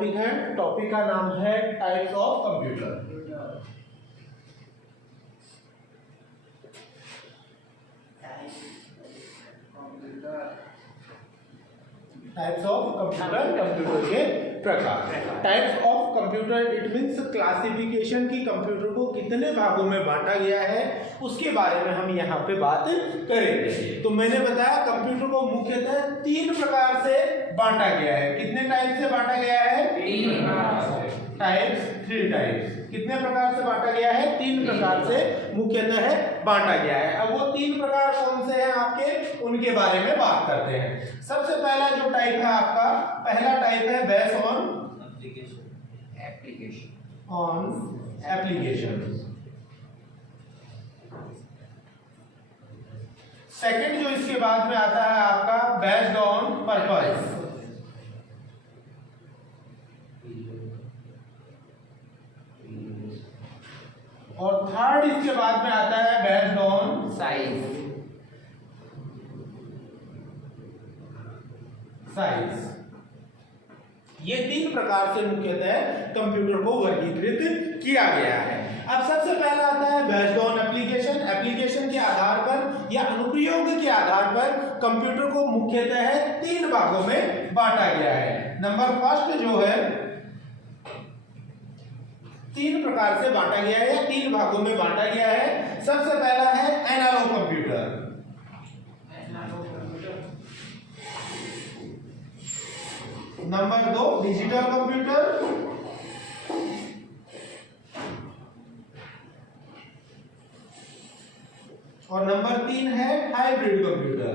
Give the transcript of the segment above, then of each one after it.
Topic है, topic का नाम है types of computer. Types of computer, computer के प्रकार। Types of computer it means classification की कंप्यूटर को कितने भागों में बांटा गया है उसके बारे में हम यहाँ पे बात करेंगे। तो मैंने बताया कंप्यूटर को मुख्यतः 3 प्रकार से बांटा गया है। कितने टाइप से बांटा गया है? 3 टाइप्स, 3 टाइप्स। कितने प्रकार से बांटा गया है? 3 प्रकार से मुख्यतः है बांटा गया है। अब वो 3 प्रकार कौन से हैं आपके, उनके बारे में बात करते हैं। सबसे पहला जो टाइप है आपका, पहला टाइप है बेस्ड ऑन एप्लीकेशन। सेकंड जो इसके बाद में आता है आपका बेस्ड ऑन पर्पस। और थर्ड इसके बाद में आता है बेस्ड ऑन साइज। ये 3 प्रकार से मुख्यतः कंप्यूटर को वर्गीकृत किया गया है। अब सबसे पहला आता है बेस्ड ऑन एप्लीकेशन। एप्लीकेशन के आधार पर या अनुप्रयोग के आधार पर कंप्यूटर को मुख्यतः 3 भागों में बांटा गया है। नंबर फर्स्ट जो है 3 प्रकार से बांटा गया है या 3 भागों में बांटा गया है। सबसे पहला है analogue computer. Number 2 digital computer. और नंबर 3 है हाइब्रिड कंप्यूटर।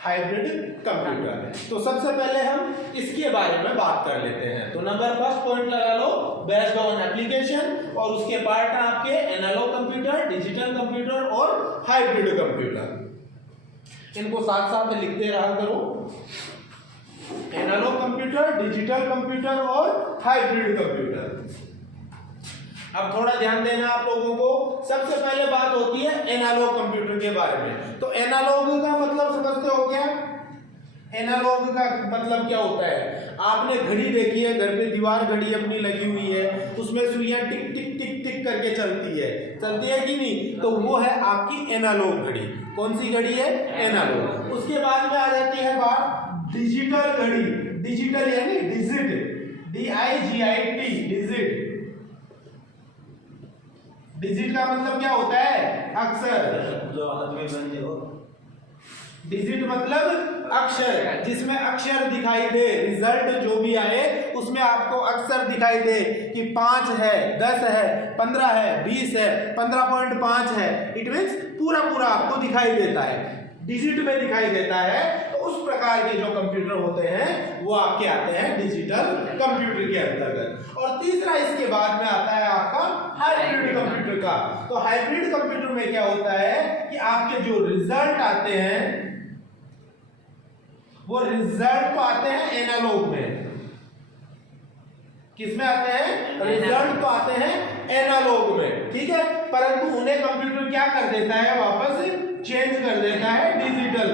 Hybrid computer. तो सबसे पहले हम इसके बारे में बात कर लेते हैं। तो नंबर फर्स्ट पॉइंट लगा लो बेस्ड ऑन एप्लीकेशन, और उसके पार्ट है आपके एनालॉग कंप्यूटर, डिजिटल कंप्यूटर और हाइब्रिड कंप्यूटर। इनको साथ साथ लिखते रहा करो, एनालॉग कंप्यूटर, डिजिटल कंप्यूटर और हाइब्रिड कंप्यूटर। अब थोड़ा ध्यान देना आप लोगों को। सबसे पहले बात होती है एनालॉग कंप्यूटर के बारे में। तो एनालॉग का मतलब समझते हो क्या? एनालॉग का मतलब क्या होता है? आपने घड़ी देखी है, घर पे दीवार घड़ी अपनी लगी हुई है, उसमें सुइयां टिक टिक टिक टिक करके चलती है कि नहीं? तो वो है आपकी एनालॉग घड़ी। कौन सी घड़ी है? एनालॉग। उसके बाद में आ जाती है बात डिजिटल घड़ी। डिजिटल यानी डिजिट, DIGIT, डिजिट। डिजिट का मतलब क्या होता है? अक्षर। जो हाथ में बंद हो। डिजिट मतलब अक्षर, जिसमें अक्षर दिखाई दे, रिजल्ट जो भी आए उसमें आपको अक्षर दिखाई दे कि 5 है, 10 है, 15 है, 20 है, 15.5 है। इट मीन्स पूरा आपको दिखाई देता है, डिजिट में दिखाई देता है। तो उस प्रकार के जो कंप्यूटर होते हैं वो आपके आते हैं डिजिटल कंप्यूटर के अंतर्गत। और तीसरा इसके बाद में आता है आपका हाइब्रिड कंप्यूटर का। तो हाइब्रिड कंप्यूटर में क्या होता है कि आपके जो रिजल्ट आते हैं वो रिजल्ट तो आते हैं एनालॉग में। किसमें आते हैं? रिजल्ट तो आते हैं एनालॉग में, ठीक है। परंतु उन्हें कंप्यूटर क्या कर देता है? वापस चेंज कर देता है डिजिटल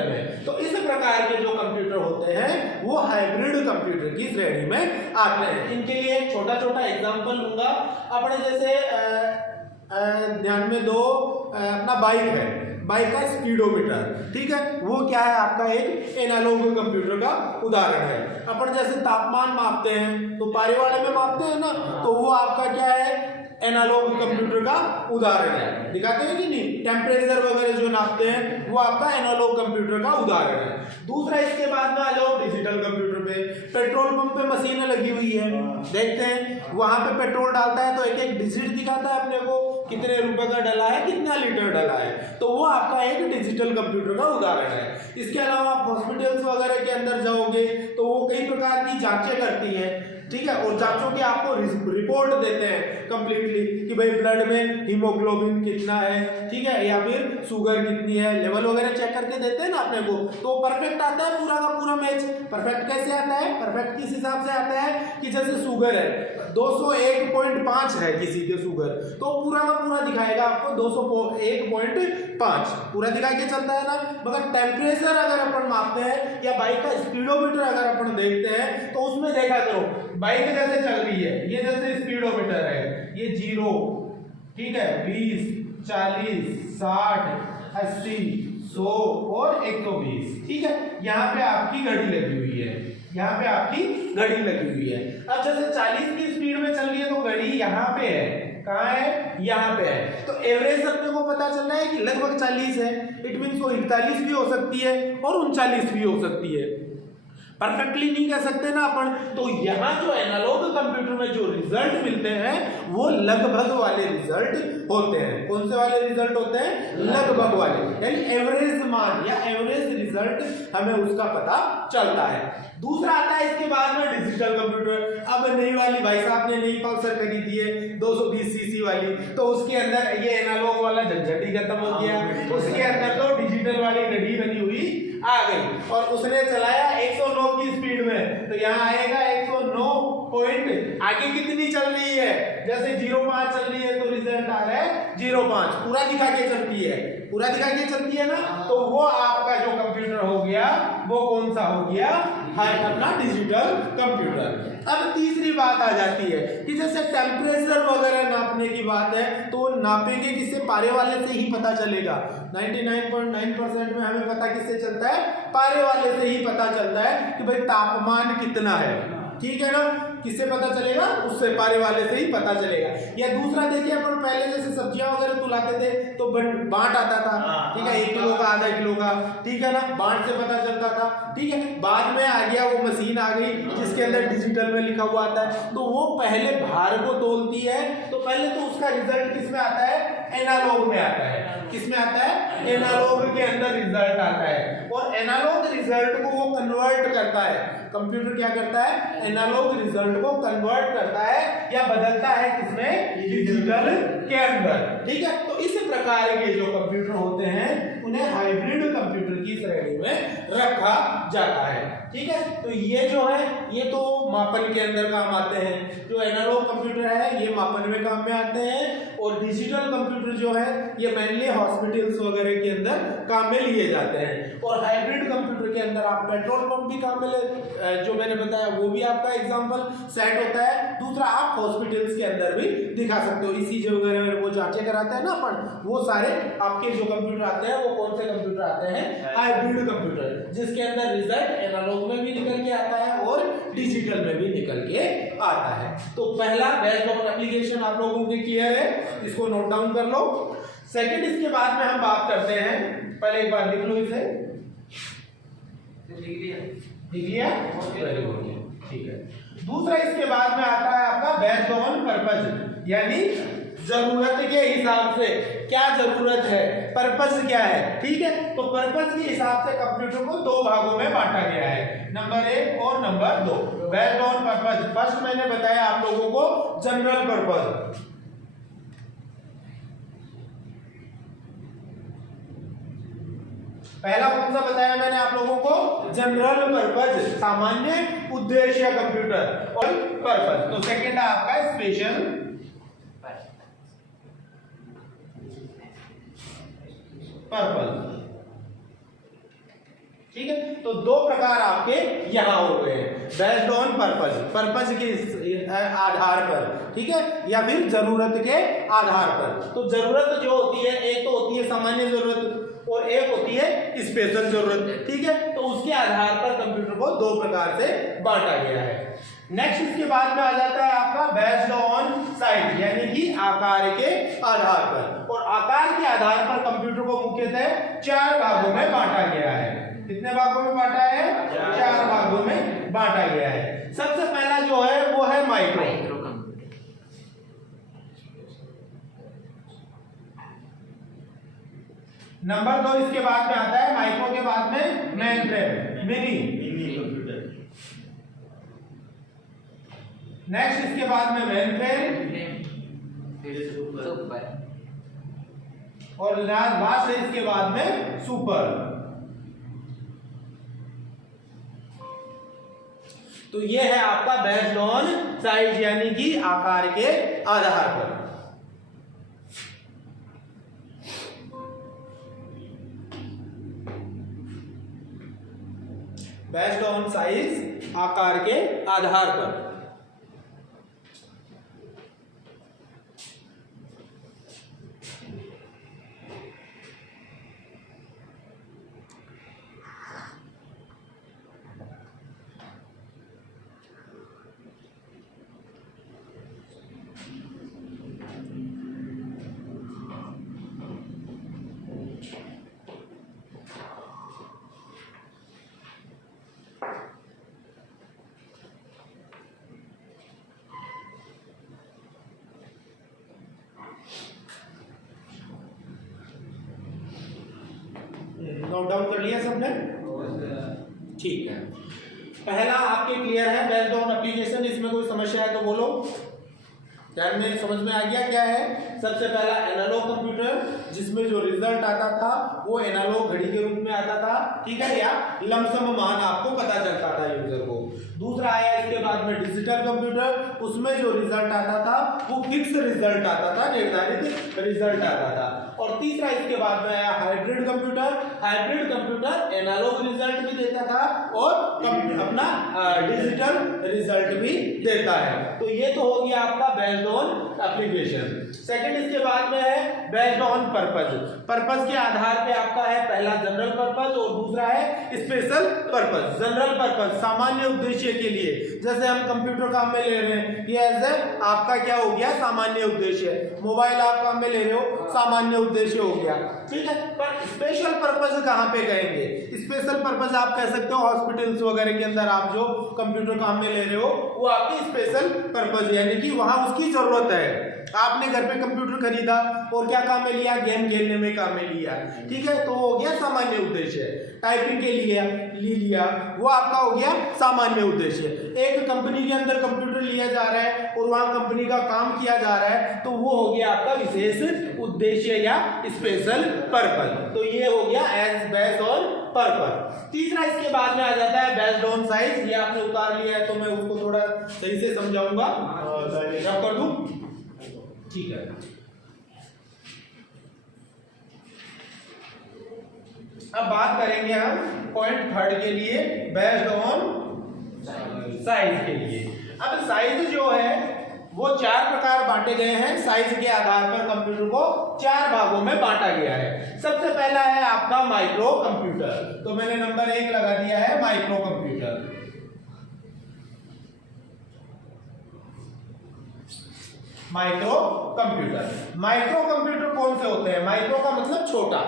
में। तो इस प्रकार के जो कंप्यूटर होते हैं वो हाइब्रिड कंप्यूटर की श्रेणी में आते हैं। इनके लिए एक छोटा एग्जांपल लूंगा। अपने जैसे ध्यान में दो, अपना बाइक है, बाइक का स्पीडोमीटर, ठीक है, वो क्या है? आपका एक एनालॉग कंप्यूटर का उदाहरण है। अपन जैसे तापमान मापते हैं तो पारी वाले में मापते हैं ना, तो वो आपका क्या है? एनालॉग कंप्यूटर का उदाहरण है। दिखाते हैं कि नहीं? टेम्परेचर वगैरह जो नापते हैं वो आपका एनालॉग कंप्यूटर का उदाहरण है। दूसरा इसके बाद में आ जाओ डिजिटल कंप्यूटर पे। पेट्रोल पंप पे मशीनें लगी हुई है, देखते हैं वहां पे पेट्रोल डालता है तो एक डिजिट दिखाता है अपने को, कितने रुपए का डला है, कितना लीटर डला है। तो वो आपका एक डिजिटल कंप्यूटर का उदाहरण है। इसके अलावा आप हॉस्पिटल्स वगैरह के अंदर जाओगे तो वो कई प्रकार की जांचें करती हैं, ठीक है, और जांचों की आपको रिपोर्ट देते हैं कंप्लीटली कि भाई ब्लड में हीमोग्लोबिन कितना है, ठीक है, या फिर शुगर कितनी है, लेवल वगैरह चेक करके देते हैं ना अपने को, तो परफेक्ट आता है पूरा का पूरा मैच। परफेक्ट कैसे आता है? परफेक्ट किस हिसाब से आता है कि जैसे शुगर है 201.5 है किसी के शुगर, तो पूरा का पूरा दिखाएगा आपको 201.5 पूरा दिखा के चलता है ना। मगर टेम्परेचर अगर अपन मापते हैं या बाइक का स्पीडोमीटर अगर अपन देखते हैं तो उसमें देखा करो बाइक जैसे चल रही है, ये जैसे स्पीडोमीटर है, ये 0, ठीक है, 20, 40, 60, 80, 100 और 120, ठीक है। यहाँ पे आपकी घड़ी लगी हुई है, यहाँ पे आपकी घड़ी लगी हुई है। अब जैसे 40 की स्पीड में चल रही है तो घड़ी यहाँ पे है, कहाँ है? यहाँ पे है। तो एवरेज अपने को पता चल रहा है कि लगभग 40 है। इट मीन्स वो 41 भी हो सकती है और 39 भी हो सकती है। परफेक्टली नहीं कह सकते ना अपन। तो यहाँ जो एनालॉग कंप्यूटर में जो रिजल्ट मिलते हैं वो लगभग वाले रिजल्ट होते हैं। कौन से वाले रिजल्ट होते हैं? लगभग वाले, यानी एवरेज मान या एवरेज रिजल्ट हमें उसका पता चलता है। दूसरा आता है इसके बाद में डिजिटल कंप्यूटर। अब नई वाली भाई साहब ने नई पल्सर खरीदी है 220 सीसी वाली, तो उसके अंदर ये एनालॉग वाला झंझट ही खत्म हो गया, उसके अंदर तो डिजिटल वाली घड़ी बनी हुई आ गई और उसने चलाया 109 की स्पीड में, तो यहाँ आएगा 109 पॉइंट, आगे कितनी चल रही है? जैसे 05 चल रही है तो रिजल्ट आ रहा है 05, पूरा दिखा के चलती है, पूरा दिखा के चलती है ना, तो वो आपका जो कंप्यूटर हो गया वो कौन सा हो गया? है अपना डिजिटल कंप्यूटर। अब तीसरी बात आ जाती है कि जैसे टेम्परेचर वगैरह नापने की बात है तो नापेंगे किससे? पारे वाले से ही पता चलेगा। 99.9% में हमें पता किससे चलता है? पारे वाले से ही पता चलता है कि भाई तापमान कितना है, ठीक है ना। किससे पता चलेगा? उससे, पारे वाले से ही पता चलेगा। या दूसरा देखिए अपन पहले जैसे सब्जियां वगैरह तुलाते थे तो बांट आता था, ठीक है, 1 किलो का, आधा किलो का, ठीक है ना, बांट से पता चलता था, ठीक है। बाद में आ गया वो मशीन आ गई जिसके अंदर डिजिटल में लिखा हुआ आता है, तो वो पहले भार को तोलती है, तो पहले तो उसका रिजल्ट किस में आता है? एनालॉग में आता है। किस में आता है? एनालॉग के अंदर रिजल्ट आता है और एनालॉग रिजल्ट को वो कन्वर्ट करता है। कंप्यूटर क्या करता है? एनालॉग रिजल्ट को कन्वर्ट करता है या बदलता है किसमें? डिजिटल के अंदर, ठीक है। तो इस प्रकार के जो कंप्यूटर होते हैं उन्हें हाइब्रिड कंप्यूटर की श्रेणी में रखा जाता है, ठीक है। तो ये जो है ये तो मापन के अंदर काम आते हैं। जो एनालॉग कंप्यूटर है ये मापन में काम में आते हैं और डिजिटल कंप्यूटर जो है ये मेनली हॉस्पिटल्स वगैरह के अंदर काम में लिए जाते हैं। और हाइब्रिड कंप्यूटर के अंदर आप पेट्रोल पंप भी काम में जो मैंने बताया वो भी आपका एग्जांपल सेट होता है। दूसरा आप हॉस्पिटल्स के अंदर भी दिखा सकते हो, ईसीजी वगैरह वो जांचें कराते हैं ना अपन, वो सारे आपके जो कंप्यूटर आते हैं वो कौन से कंप्यूटर आते हैं? हाइब्रिड कंप्यूटर, जिसके अंदर रिजल्ट एनालॉग में भी निकल के आता है और डिजिटल में भी निकल के आता है। तो पहला बेस्ड ऑन एप्लीकेशन आप लोगों के क्लियर है, इसको नोट डाउन कर लो। सेकंड इसके बाद में हम बात करते हैं, पहले एक बार लिख लो इसे, लिख लिया? ठीक है। दूसरा इसके बाद में आता है आपका बेस्ड ऑन पर्पज, यानी जरूरत के हिसाब से क्या जरूरत है, पर्पस क्या है, ठीक है। तो पर्पस के हिसाब से कंप्यूटर को 2 भागों में बांटा गया है, नंबर 1 और number 2। Based on purpose, first मैंने बताया आप लोगों को जनरल पर्पस, पहला कौन सा बताया मैंने आप लोगों को? जनरल पर्पज, सामान्य उद्देश्य कंप्यूटर और पर्पज। तो सेकंड है आपका स्पेशल पर्पज, ठीक है। तो 2 प्रकार आपके यहां हो गए हैं, बेस्ड ऑन पर्पज, पर्पज के आधार पर, ठीक है, या फिर जरूरत के आधार पर। तो जरूरत जो होती है, एक तो होती है सामान्य जरूरत और एक होती है स्पेशल जरूरत, ठीक है। तो उसके आधार पर कंप्यूटर को 2 प्रकार से बांटा गया है। नेक्स्ट इसके बाद में आ जाता है आपका बेस्ड ऑन साइज, यानी कि आकार के आधार पर। और आकार के आधार पर कंप्यूटर को मुख्यतः 4 भागों में बांटा गया है। कितने भागों में बांटा है? 4 भागों में बांटा गया है। सबसे पहला जो है वो है माइक्रो कंप्यूटर। नंबर 2 इसके बाद में आता है माइक्रो के बाद में main frame, mini computer. Next इसके बाद में मेनफ्रेम, और लास्ट है इसके बाद में सुपर। तो ये है आपका बेस्ड ऑन साइज, यानी कि आकार के आधार पर। बेस्ड ऑन साइज, आकार के आधार पर। नोट डाउन कर लिया सबने? ठीक है, पहला आपके क्लियर है बेस्ड ऑन एप्लीकेशन। इसमें कोई समस्या है तो बोलो। ध्यान में समझ में आ गया क्या है? सबसे पहला एनालॉग कंप्यूटर, जिसमें जो रिजल्ट आता था वो एनालॉग घड़ी के रूप में आता था, ठीक है, या लमसम मान आपको पता चलता था यूजर को। दूसरा आया इसके बाद में डिजिटल कंप्यूटर, उसमें जो रिजल्ट आता था वो फिक्स रिजल्ट आता था, निर्धारित रिजल्ट आता था। और तीसरा इसके बाद में आया hybrid computer. Hybrid computer analogue result भी देता था और अपना डिजिटल रिजल्ट भी देता है। तो ये तो हो गया आपका बेस्ड ऑन एप्लीकेशन। सेकंड इसके बाद में है बेस्ड ऑन पर्पस। पर्पस के आधार पे आपका है पहला जनरल पर्पस और दूसरा है स्पेशल पर्पस। जनरल पर्पस सामान्य उद्देश्य के लिए, जैसे हम कंप्यूटर काम में ले रहे हैं, ये एज ए आपका क्या हो गया? सामान्य उद्देश्य। मोबाइल आप काम में ले रहे हो, सामान्य उद्देश्य हो गया, ठीक है। पर स्पेशल पर्पस कहाँ पे कहेंगे? स्पेशल पर्पस आप कह सकते हो हॉस्पिटल्स वगैरह के अंदर आप जो कंप्यूटर काम में ले रहे हो वो आपकी स्पेशल पर्पस, यानी कि वहां उसकी जरूरत है। आपने घर पे कंप्यूटर खरीदा और क्या काम में लिया? गेम खेलने में काम में लिया, ठीक है, तो हो गया सामान्य उद्देश्य। टाइपिंग के लिए लिया, वो आपका हो गया सामान्य उद्देश्य। एक कंपनी के अंदर कंप्यूटर लिया जा रहा है और वहां कंपनी का काम किया जा रहा है, तो वो हो गया आपका विशेष उद्देश्य या स्पेशल पर्पस। तो ये हो गया एज बेस्ड ऑन पर्पस। तीसरा इसके बाद में आ जाता है बेस्ड ऑन साइज। ये आपने उतार लिया है तो मैं उसको थोड़ा सही से समझाऊंगा, कर दूं, ठीक है। अब बात करेंगे हम पॉइंट थर्ड के लिए, बेस्ड ऑन साइज के लिए। अब साइज जो है वो चार प्रकार बांटे गए हैं। साइज के आधार पर कंप्यूटर को चार भागों में बांटा गया है। सबसे पहला है आपका माइक्रो कंप्यूटर, तो मैंने नंबर 1 लगा दिया है micro computer. Micro computer, micro computer कौन से होते हैं? माइक्रो का मतलब छोटा,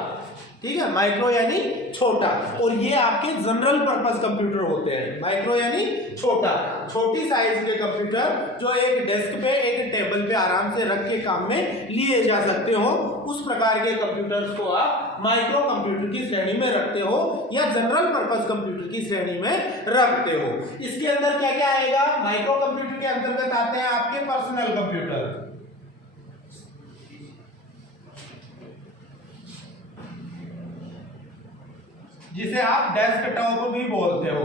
ठीक है, माइक्रो यानी छोटा, और ये आपके जनरल पर्पस कंप्यूटर होते हैं। माइक्रो यानी छोटा, छोटी साइज के कंप्यूटर जो एक डेस्क पे, एक टेबल पे आराम से रख के काम में लिए जा सकते हो, उस प्रकार के कंप्यूटर्स को आप माइक्रो कंप्यूटर की श्रेणी में रखते हो या जनरल पर्पस कंप्यूटर की श्रेणी में रखते हो। इसके अंदर क्या क्या आएगा? माइक्रो कंप्यूटर के अंतर्गत आते हैं आपके पर्सनल कंप्यूटर, जिसे आप डेस्कटॉप भी बोलते हो,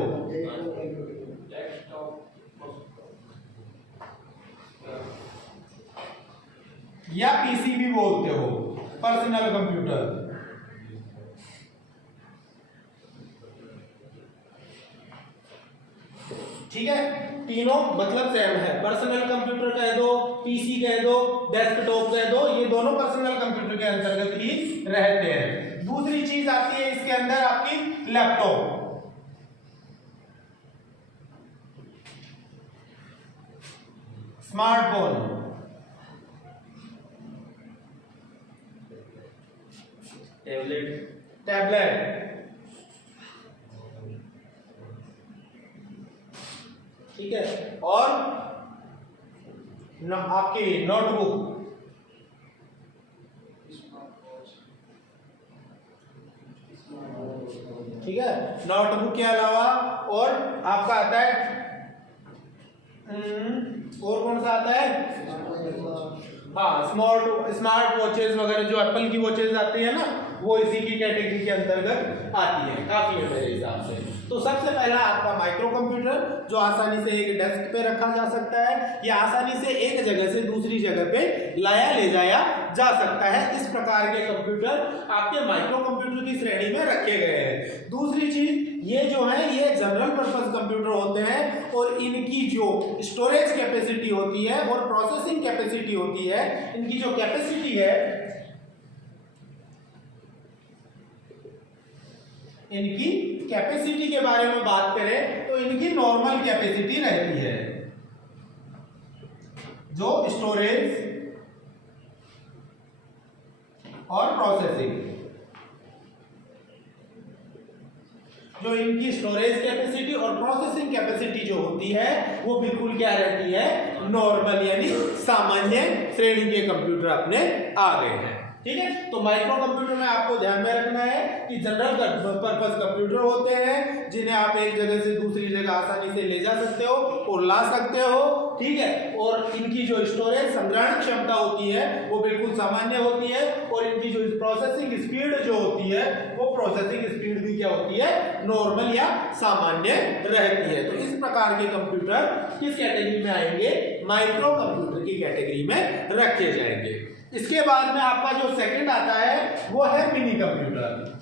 या पीसी भी बोलते हो, पर्सनल कंप्यूटर। ठीक है, तीनों मतलब सेम है। पर्सनल कंप्यूटर कह दो, पीसी कह दो, डेस्कटॉप कह दो, ये दोनों पर्सनल कंप्यूटर के अंतर्गत ही रहते हैं। दूसरी चीज आती है इसके अंदर आपकी लैपटॉप, स्मार्टफोन, टैबलेट, ठीक है, और आपकी नोटबुक, ठीक है। नोटबुक के अलावा और आपका आता है और कौन सा आता है? हाँ, स्मार्ट वॉचेस वगैरह जो एप्पल की वॉचेस आती है ना, वो इसी की कैटेगरी के अंतर्गत आती है। काफी है मेरे हिसाब से। तो सबसे पहला आपका माइक्रो कंप्यूटर, जो आसानी से एक डेस्क पे रखा जा सकता है या आसानी से एक जगह से दूसरी जगह पे ले जाया जा सकता है। इस प्रकार के कंप्यूटर आपके माइक्रो कंप्यूटर की श्रेणी में रखे गए हैं। दूसरी चीज, ये जो है ये जनरल पर्पस कंप्यूटर होते हैं और इनकी जो स्टोरेज कैपेसिटी होती है और प्रोसेसिंग कैपेसिटी होती है, इनकी जो कैपेसिटी है, इनकी कैपेसिटी के बारे में बात करें तो इनकी नॉर्मल कैपेसिटी रहती है। जो स्टोरेज और प्रोसेसिंग, जो इनकी स्टोरेज कैपेसिटी और प्रोसेसिंग कैपेसिटी जो होती है वो बिल्कुल क्या रहती है? नॉर्मल, यानी सामान्य श्रेणी के कंप्यूटर अपने आ गए हैं। ठीक है, तो माइक्रो कंप्यूटर में आपको ध्यान में रखना है कि जनरल पर्पस कंप्यूटर होते हैं जिन्हें आप एक जगह से दूसरी जगह आसानी से ले जा सकते हो और ला सकते हो। ठीक है, और इनकी जो स्टोरेज संग्रहण क्षमता होती है वो बिल्कुल सामान्य होती है और इनकी जो प्रोसेसिंग स्पीड जो होती है वो प्रोसेसिंग स्पीड भी क्या होती है? नॉर्मल या सामान्य रहती है। तो इस प्रकार के कंप्यूटर किस कैटेगरी में आएंगे? माइक्रो कंप्यूटर की कैटेगरी में रखे जाएंगे। इसके बाद में आपका जो सेकंड आता है वो है मिनी कंप्यूटर।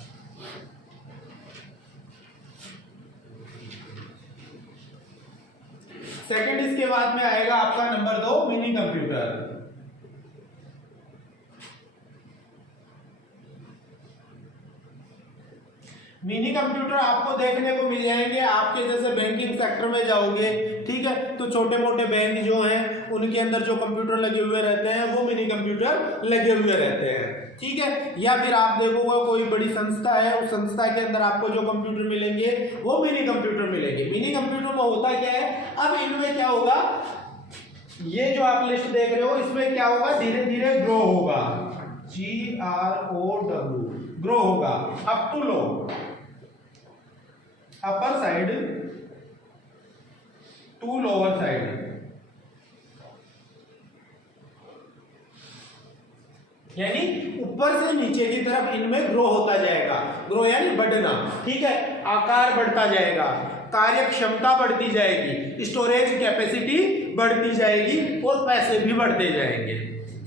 सेकंड इसके बाद में आएगा आपका number 2 mini computer. Mini computer आपको देखने को मिल जाएंगे आपके जैसे बैंकिंग सेक्टर में जाओगे, ठीक है, तो छोटे मोटे बैंक जो हैं उनके अंदर जो कंप्यूटर लगे हुए रहते हैं वो मिनी कंप्यूटर लगे हुए रहते हैं। ठीक है, या फिर आप देखोगे कोई बड़ी संस्था है, उस संस्था के अंदर आपको जो कंप्यूटर मिलेंगे वो मिनी कंप्यूटर मिलेंगे। मिनी कंप्यूटर में होता क्या है? अब इनमें क्या होगा, ये जो आप लिस्ट देख रहे हो इसमें क्या होगा? धीरे धीरे ग्रो होगा, GROW, ग्रो होगा up to low, upper side to lower side. यानी ऊपर से नीचे की तरफ इनमें ग्रो होता जाएगा। ग्रो यानी बढ़ना, ठीक है, आकार बढ़ता जाएगा, कार्य क्षमता बढ़ती जाएगी, स्टोरेज कैपेसिटी बढ़ती जाएगी और पैसे भी बढ़ते जाएंगे।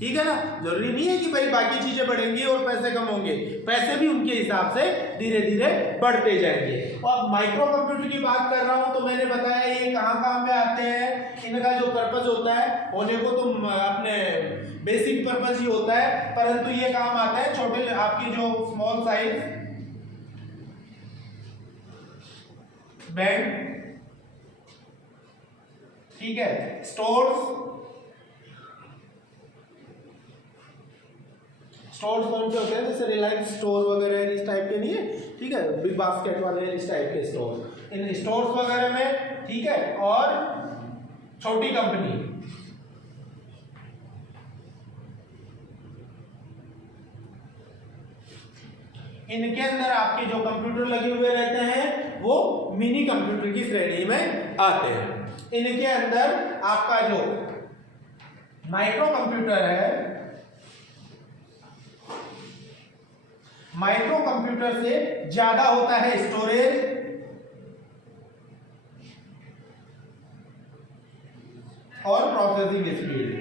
ठीक है ना, जरूरी नहीं है कि भाई बाकी चीजें बढ़ेंगी और पैसे कम होंगे, पैसे भी उनके हिसाब से धीरे धीरे बढ़ते जाएंगे। और माइक्रो कंप्यूटर की बात कर रहा हूं तो मैंने बताया ये कहां में आते हैं। इनका जो पर्पस होता है, होने को तो अपने बेसिक पर्पस ही होता है, परंतु ये काम आता है छोटे आपकी जो स्मॉल साइज बैंक, ठीक है, स्टोर्स कौन से होते हैं? जैसे रिलायंस स्टोर वगैरह इस टाइप के नहीं है, ठीक है, बिग बास्केट वाले इस टाइप के स्टोर, इन स्टोर्स वगैरह में, ठीक है, और छोटी कंपनी, इनके अंदर आपके जो कंप्यूटर लगे हुए रहते हैं वो मिनी कंप्यूटर की श्रेणी में आते हैं। इनके अंदर आपका जो माइक्रो कंप्यूटर है, माइक्रो कंप्यूटर से ज्यादा होता है स्टोरेज और प्रोसेसिंग स्पीड।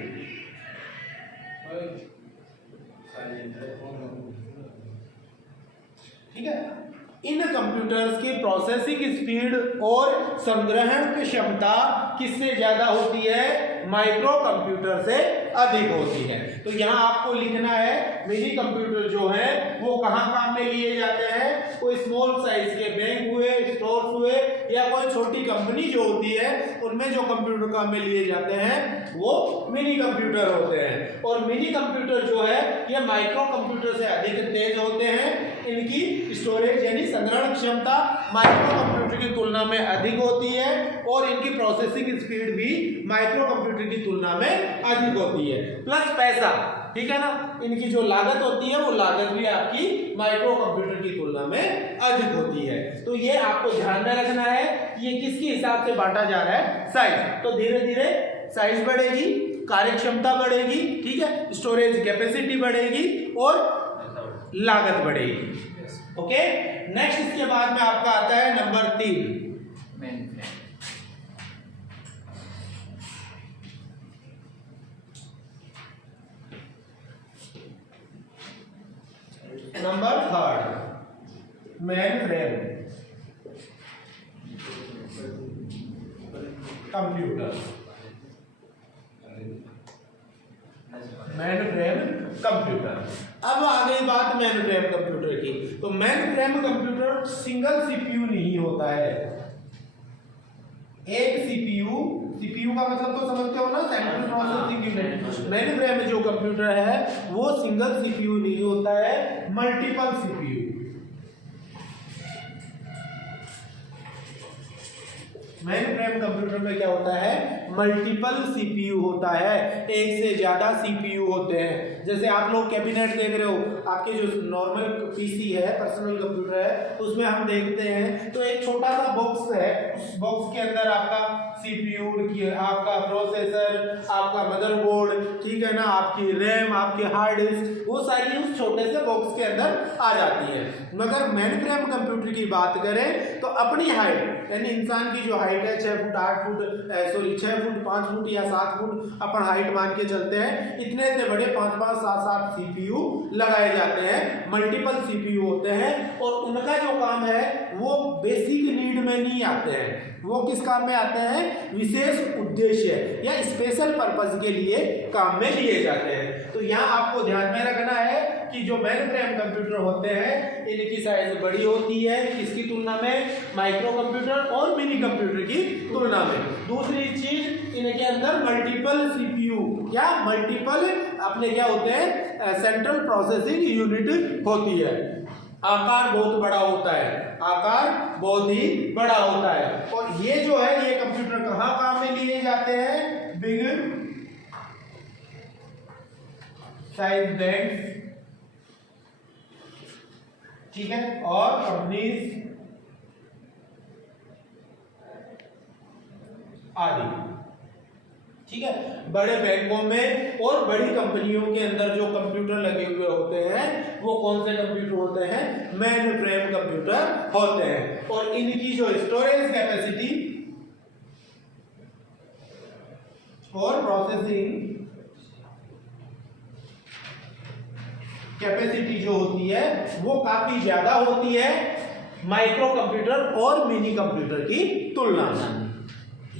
ठीक है, इन कंप्यूटर्स की प्रोसेसिंग स्पीड और संग्रहण की क्षमता किससे ज्यादा होती है? माइक्रो कंप्यूटर से अधिक होती है। तो यहाँ आपको लिखना है मिनी कंप्यूटर जो है वो कहाँ काम में लिए जाते हैं? कोई स्मॉल साइज के बैंक हुए, स्टोर्स हुए, या कोई छोटी कंपनी जो होती है उनमें जो कंप्यूटर काम में लिए जाते हैं वो मिनी कंप्यूटर होते हैं। और मिनी कंप्यूटर जो है ये माइक्रो कंप्यूटर से अधिक तेज होते हैं। इनकी स्टोरेज यानी संग्रहण क्षमता माइक्रो कंप्यूटर की तुलना में अधिक होती है और इनकी प्रोसेसिंग स्पीड भी माइक्रो कंप्यूटर की तुलना में अधिक होती है। प्लस पैसा, ठीक है ना, इनकी जो लागत होती है वो लागत भी आपकी माइक्रो कंप्यूटर की तुलना में अधिक होती है। तो ये आपको ध्यान में रखना है कि ये किसके हिसाब से बांटा जा रहा है, साइज। तो धीरे धीरे साइज बढ़ेगी, कार्य क्षमता बढ़ेगी, ठीक है, स्टोरेज कैपेसिटी बढ़ेगी और लागत बढ़ेगी। ओके, नेक्स्ट इसके बाद में आपका आता है number 3, number 3 main frame computer. Main frame computer. अब आ गई बात मेन फ्रेम कंप्यूटर की। तो main frame computer single CPU नहीं होता है। एक सीपीयू, सीपीयू का मतलब तो समझते हो ना, central processing unit. Main frame जो कंप्यूटर है वो सिंगल सीपीयू नहीं होता है, multiple CPU. Main frame computer में क्या होता है, मल्टीपल सीपीयू होता है, एक से ज्यादा सीपीयू होते हैं। जैसे आप लोग कैबिनेट देख रहे हो, आपके जो नॉर्मल पीसी है, पर्सनल कंप्यूटर है, उसमें हम देखते हैं तो एक छोटा सा बॉक्स है, उस बॉक्स के अंदर आपका सीपीयू, आपका प्रोसेसर, आपका मदरबोर्ड, ठीक है ना, आपकी रैम, आपकी हार्ड डिस्क, वो सारी उस छोटे से बॉक्स के अंदर आ जाती है। मगर मेन फ्रेम कंप्यूटर की बात करें तो अपनी हाइट, यानी इंसान की जो हाइट है 6 फुट 8 फुट 6 फुट 5 फुट या 7 फुट अपन हाइट मान के चलते हैं, इतने इतने बड़े 5-5 7-7 सीपीयू लगाए जाते हैं, मल्टीपल सीपीयू होते हैं। और उनका जो काम है वो बेसिक नीड में नहीं आते हैं, वो किस काम में आते हैं, विशेष उद्देश्य या स्पेशल पर्पस के लिए काम में लिए जाते हैं। तो यहाँ आपको ध्यान में रखना है कि जो मेन फ्रेम कंप्यूटर होते हैं इनकी साइज बड़ी होती है, किसकी तुलना में, माइक्रो कंप्यूटर और मिनी कंप्यूटर की तुलना में। दूसरी चीज, इनके अंदर मल्टीपल सीपीयू या मल्टीपल अपने क्या होते हैं, सेंट्रल प्रोसेसिंग यूनिट होती है। आकार बहुत बड़ा होता है, आकार बहुत ही बड़ा होता है। और ये जो है ये कंप्यूटर कहाँ काम में लिए जाते हैं, बिग साइज ब्रांड्स, ठीक है, और कंपनीज आदि, ठीक है। बड़े बैंकों में और बड़ी कंपनियों के अंदर जो कंप्यूटर लगे हुए होते हैं वो कौन से कंप्यूटर होते हैं, मेन फ्रेम कंप्यूटर होते हैं। और इनकी जो स्टोरेज कैपेसिटी और प्रोसेसिंग कैपेसिटी जो होती है वो काफी ज्यादा होती है माइक्रो कंप्यूटर और मिनी कंप्यूटर की तुलना में।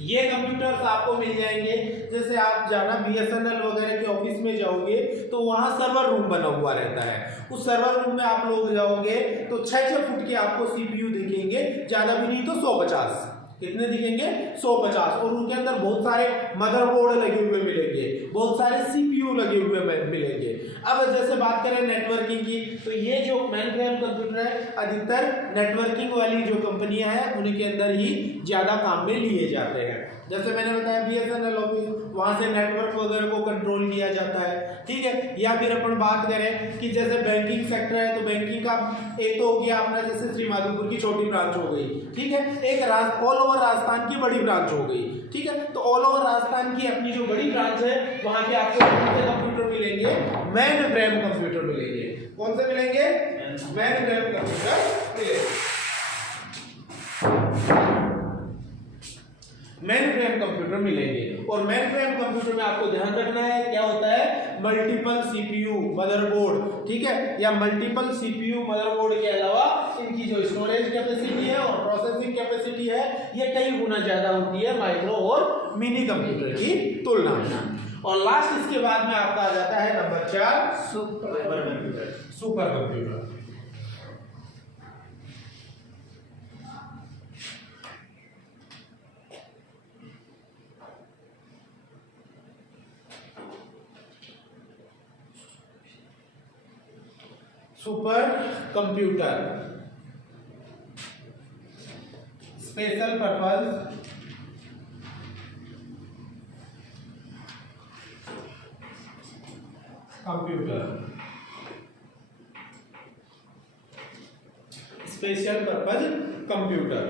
ये कंप्यूटर्स आपको मिल जाएंगे, जैसे आप जाना बीएसएनएल वगैरह के ऑफिस में जाओगे तो वहां सर्वर रूम बना हुआ रहता है। उस सर्वर रूम में आप लोग जाओगे तो 6-6 फुट के आपको सीपीयू दिखेंगे, ज्यादा भी नहीं तो 150, कितने दिखेंगे, 150। और उनके अंदर बहुत सारे मदरबोर्ड लगे हुए मिलेंगे, बहुत सारे सीपीयू लगे हुए मिलेंगे। अब जैसे बात करें नेटवर्किंग की, तो ये जो मेन फ्रेम कंप्यूटर है अधिकतर नेटवर्किंग वाली जो कंपनियां हैं उनके अंदर ही ज्यादा काम में लिए जाते हैं। जैसे मैंने बताया बीएसएनएल ऑफिस, वहां से नेटवर्क वगैरह को कंट्रोल किया जाता है, ठीक है। या फिर अपन बात करें कि जैसे बैंकिंग सेक्टर है तो बैंकिंग का एक तो हो गया अपना जैसे श्री माधोपुर की छोटी ब्रांच हो गई, ठीक है, एक ऑल ओवर राजस्थान की बड़ी ब्रांच हो गई, ठीक है। तो ऑल ओवर राजस्थान की अपनी जो बड़ी ब्रांच है वहां पे आपको कौन से कंप्यूटर मिलेंगे, मेन फ्रेम कंप्यूटर मिलेंगे। कौन से मिलेंगे, मेन फ्रेम कंप्यूटर मिलेंगे। मेन फ्रेम कंप्यूटर मिलेंगे। और मेन फ्रेम कंप्यूटर में आपको ध्यान रखना है क्या होता है, मल्टीपल सीपीयू मदरबोर्ड, ठीक है, या मल्टीपल सीपीयू मदरबोर्ड के अलावा इनकी जो स्टोरेज कैपेसिटी है और प्रोसेसिंग कैपेसिटी है ये कई गुना ज्यादा होती है माइक्रो और मिनी कंप्यूटर की तुलना में। और लास्ट इसके बाद में आपका आ जाता है number 4 super computer. Super computer special purpose computer, special purpose computer,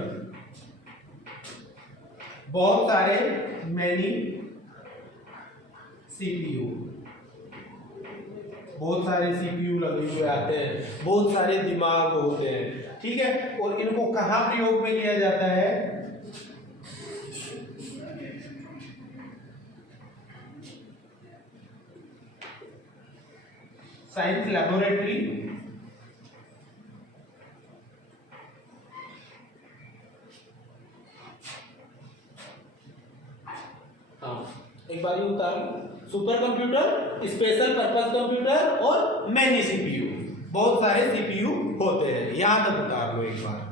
बहुत सारे मैनी सीपीयू, बहुत सारे सीपीयू लगे हुए आते हैं, बहुत सारे दिमाग होते हैं, ठीक है। और इनको कहाँ प्रयोग में लिया जाता है? साइंस लैबोरेटरी, एक बार ये उतार, super computer, special purpose computer और मैनी सीपीयू, बहुत सारे सीपीयू होते हैं, याद उतार लो एक बार।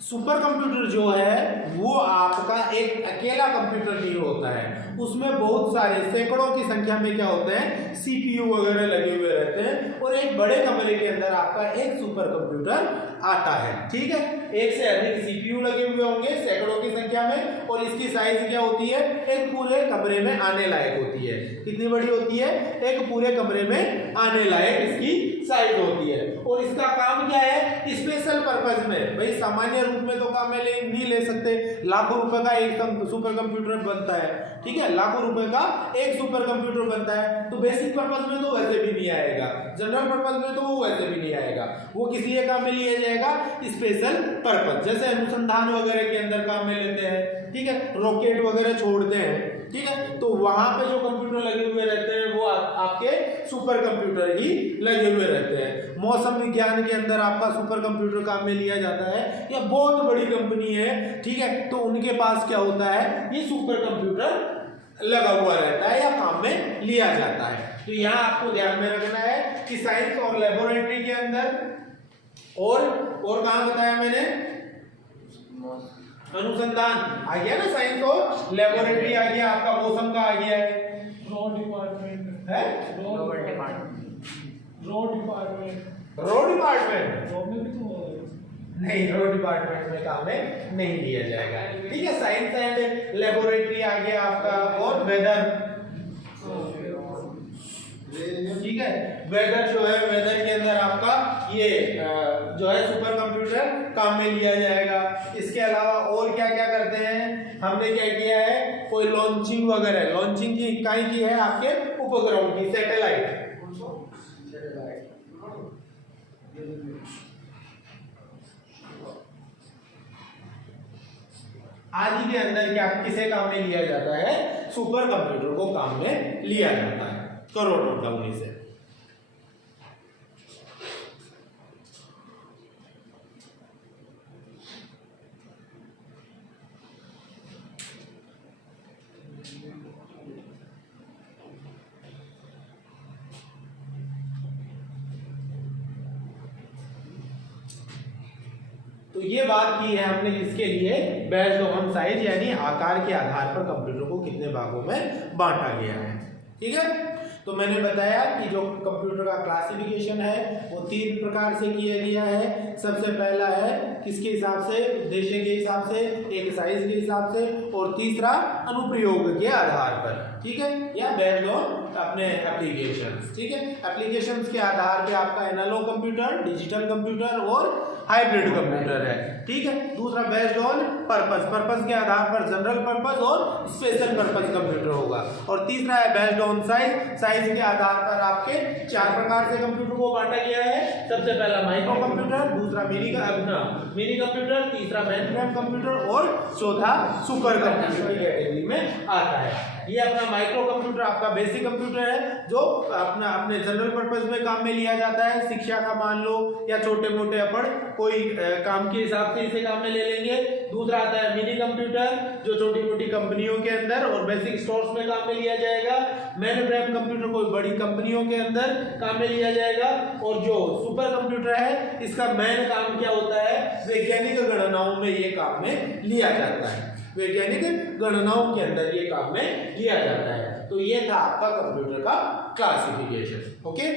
सुपर कंप्यूटर जो है वो आपका एक अकेला कंप्यूटर नहीं होता है, उसमें बहुत सारे सैकड़ों की संख्या में क्या होते हैं, सीपीयू वगैरह लगे हुए रहते हैं, और एक बड़े कमरे के अंदर आपका एक सुपर कंप्यूटर आता है, ठीक है। एक से अधिक सीपीयू लगे हुए होंगे सैकड़ों की संख्या में, और इसकी साइज क्या होती है, एक पूरे कमरे में आने लायक होती है। कितनी बड़ी होती है? एक पूरे कमरे में आने लायक इसकी साइज होती है। और इसका काम क्या है? स्पेशल पर्पज में, भाई सामान्य रूप में तो काम में नहीं ले सकते, लाखों रुपए का एक सुपर कंप्यूटर बनता है, ठीक है, लाखों रुपए का एक सुपर कंप्यूटर बनता है, तो बेसिक पर्पज में तो वैसे भी नहीं आएगा, जनरल पर्पज में तो वो वैसे भी नहीं आएगा, वो किसी एक काम में लिया जाएगा स्पेशल पर्पज, जैसे अनुसंधान वगैरह के अंदर काम में लेते हैं, ठीक है, रॉकेट वगैरह छोड़ते हैं, ठीक है, तो वहां पे जो कंप्यूटर लगे हुए रहते हैं वो आपके सुपर कंप्यूटर ही लगे हुए रहते हैं। मौसम विज्ञान के अंदर आपका सुपर कंप्यूटर काम में लिया जाता है, या बहुत बड़ी कंपनी है, ठीक है, तो उनके पास क्या होता है, ये सुपर कंप्यूटर लगा हुआ रहता है या काम में लिया जाता है। तो यहाँ आपको ध्यान में रखना है कि साइंस और लेबोरेटरी के अंदर और कहाँ बताया मैंने, अनुसंधान आ गया ना, साइंस और लेबोरेटरी आ गया, आपका मौसम का आ गया है, रोड डिपार्टमेंट है, रोड डिपार्टमेंट नहीं, रोड डिपार्टमेंट में काम में नहीं लिया जाएगा, ठीक है। साइंस एंड लेबोरेटरी आ गया आपका, और वेदर, ठीक है, वेदर जो है, वेदर के अंदर आपका ये जो है सुपर कंप्यूटर काम में लिया जाएगा। इसके अलावा और क्या क्या करते हैं, हमने क्या किया है, कोई लॉन्चिंग वगैरह, लॉन्चिंग की इकाई की है आपके उपग्रहों की, सैटेलाइट, आदि के अंदर क्या किसे काम में लिया जाता है, सुपर कंप्यूटर को काम में लिया जाता है। करो नोट डाउन इसे। तो ये बात की है हमने किसके लिए, बेस्ड ऑन साइज, यानी आकार के आधार पर कंप्यूटर को कितने भागों में बांटा गया है, ठीक है। तो मैंने बताया कि जो कंप्यूटर का क्लासिफिकेशन है वो 3 प्रकार से किया गया है। सबसे पहला है किसके हिसाब से, उद्देश्य के हिसाब से, एक साइज के हिसाब से, और तीसरा अनुप्रयोग के आधार पर, ठीक है, या बेस्ड ऑन अपने एप्लीकेशंस, ठीक है। एप्लीकेशंस के आधार पे आपका एनालॉग कंप्यूटर, डिजिटल कंप्यूटर और हाइब्रिड कंप्यूटर है, ठीक है। दूसरा बेस्ड ऑन पर्पस, पर्पस के आधार पर जनरल पर्पस और स्पेशल पर्पस कंप्यूटर होगा। और तीसरा है बेस्ड ऑन साइज, साइज के आधार पर आपके 4 प्रकार से कंप्यूटर को बांटा गया है। सबसे पहला माइक्रो कंप्यूटर, दूसरा मिनी कंप्यूटर, तीसरा मेनफ्रेम कंप्यूटर और चौथा सुपर कंप्यूटर की कैटेगरी में आता है। ये अपना माइक्रो कंप्यूटर आपका बेसिक कंप्यूटर है जो अपने जनरल पर्पस में काम में लिया जाता है, शिक्षा का मान लो या छोटे मोटे अपन कोई काम के हिसाब से इसे काम में ले लेंगे। दूसरा आता है मिनी कंप्यूटर जो छोटी मोटी कंपनियों के अंदर और बेसिक स्टोर्स में काम में लिया जाएगा। मेनफ्रेम कंप्यूटर कोई बड़ी कंपनियों के अंदर काम में लिया जाएगा। और जो सुपर कंप्यूटर है इसका मेन काम क्या होता है, वैज्ञानिक गणनाओं में ये काम में लिया जाता है, वैज्ञानिक गणनाओं के अंदर ये काम में लिया जाता है। तो ये था आपका कंप्यूटर का क्लासिफिकेशन, ओके।